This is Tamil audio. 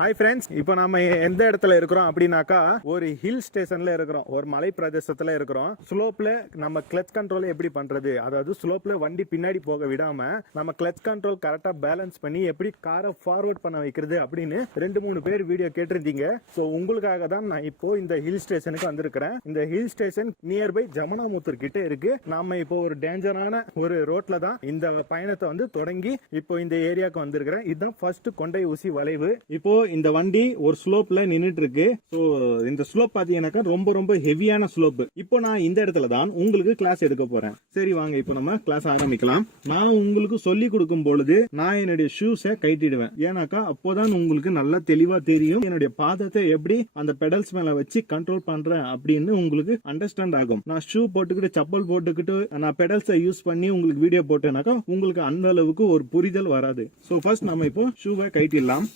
ஹாய் ஃப்ரெண்ட்ஸ், இப்போ நம்ம எந்த இடத்துல இருக்கிறோம் அப்படின்னாக்கா ஒரு ஹில் ஸ்டேஷன்ல இருக்கிறோம், ஒரு மலை பிரதேசத்துல இருக்கிறோம். ஸ்லோப்ல நம்ம கிளச் கண்ட்ரோல் எப்படி பண்றது, அதாவது ஸ்லோப்ல வண்டி பின்னாடி போக விடாம நம்ம கிளச் கண்ட்ரோல் கரெக்டா பேலன்ஸ் பண்ணி எப்படி காரை ஃபார்வர்ட் பண்ண வைக்கிறது அப்படின்னு 2-3 பேர் வீடியோ கேட்டிருந்தீங்க. ஸோ உங்களுக்காக தான் நான் இப்போ இந்த ஹில் ஸ்டேஷனுக்கு வந்திருக்கிறேன். இந்த ஹில் ஸ்டேஷன் நியர்பை ஜமுனாமுத்தூர் கிட்ட இருக்கு. நாம இப்போ ஒரு டேஞ்சரான ஒரு ரோட்ல தான் இந்த பயணத்தை வந்து தொடங்கி இப்போ இந்த ஏரியாவுக்கு வந்திருக்கிறேன். இதுதான் ஃபர்ஸ்ட் கொண்டை ஊசி வளைவு. இப்போ இந்த வண்டி ஒரு ஸ்லோப்ல நின்னுட்டு இருக்கு. சோ இந்த ஸ்லோப் பாத்தீங்கன்னாக்கா ரொம்ப ரொம்ப ஹெவியான ஸ்லோப். இப்போ நான் இந்த இடத்துல தான் உங்களுக்கு கிளாஸ் எடுக்க போறேன். சரி வாங்க இப்போ நம்ம கிளாஸ் ஆரம்பிக்கலாம். நான் உங்களுக்கு சொல்லி கொடுக்கும் பொழுது நான் என்னுடைய ஷூஸை கட்டிடுவேன். ஏன்னாக்கா அப்போதான் உங்களுக்கு நல்லா தெளிவா தெரியும் என்னுடைய பாதத்தை எப்படி அந்த பெடல்ஸ் மேல வச்சு கண்ட்ரோல் பண்றேன் அப்படின்னு உங்களுக்கு அண்டர்ஸ்டாண்ட் ஆகும். நான் ஷூ போட்டுக்கிட்டு செப்பல் போட்டுக்கிட்டு நான் பெடல்ஸை யூஸ் பண்ணி உங்களுக்கு வீடியோ போட்டேனாக்கா உங்களுக்கு அந்த அளவுக்கு ஒரு புரிதல் வராது. சோ ஃபர்ஸ்ட் நம்ம இப்போ ஷூவை கட்டிடலாம்.